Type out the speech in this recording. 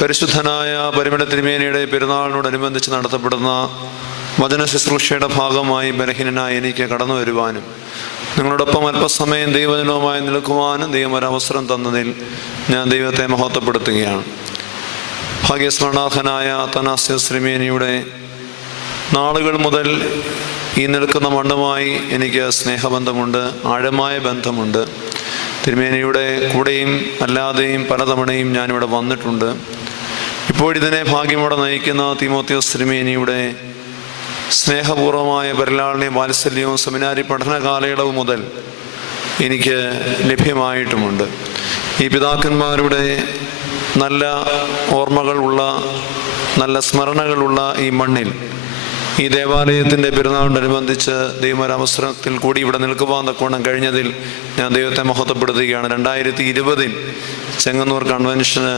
പരിശുദ്ധനായ പരിമല തിരുമേനിയുടെ പെരുന്നാളിനോടനുബന്ധിച്ച് നടത്തപ്പെടുന്ന വചന ശുശ്രൂഷയുടെ ഭാഗമായി ബലഹീനനായി എനിക്ക് കടന്നു വരുവാനും നിങ്ങളോടൊപ്പം അല്പസമയം ദൈവജനവുമായി നിൽക്കുവാനും ദൈവം ഒരവസരം തന്നതിൽ ഞാൻ ദൈവത്തെ മഹത്വപ്പെടുത്തുകയാണ്. ഭാഗ്യസ്മരണാർഹനായ തനാസ്യ ശ്രീമേനിയുടെ നാളുകൾ മുതൽ ഈ നിൽക്കുന്ന മണ്ണുമായി എനിക്ക് സ്നേഹബന്ധമുണ്ട് ആഴമായ ബന്ധമുണ്ട്. തിരുമേനിയുടെ കൂടെയും അല്ലാതെയും പലതവണയും ഞാനിവിടെ വന്നിട്ടുണ്ട്. ഇപ്പോഴിതിനെ ഭാഗ്യമോടെ നയിക്കുന്ന തിമോത്യോസ് തിരുമേനിയുടെ സ്നേഹപൂർവമായ പരിലാളനയും വാത്സല്യവും സെമിനാരി പഠന കാലയളവ് മുതൽ എനിക്ക് ലഭ്യമായിട്ടുമുണ്ട്. ഈ പിതാക്കന്മാരുടെ നല്ല ഓർമ്മകളുള്ള നല്ല സ്മരണകളുള്ള ഈ മണ്ണിൽ ഈ ദേവാലയത്തിന്റെ പെരുന്നാളിനനുബന്ധിച്ച് ദൈവമൊരവസരത്തിൽ കൂടി ഇവിടെ നിൽക്കുവാൻ തക്കോണം കഴിഞ്ഞതിൽ ഞാൻ ദൈവത്തെ മഹത്വപ്പെടുത്തുകയാണ്. രണ്ടായിരത്തി ഇരുപതിൽ ചെങ്ങന്നൂർ കൺവെൻഷന്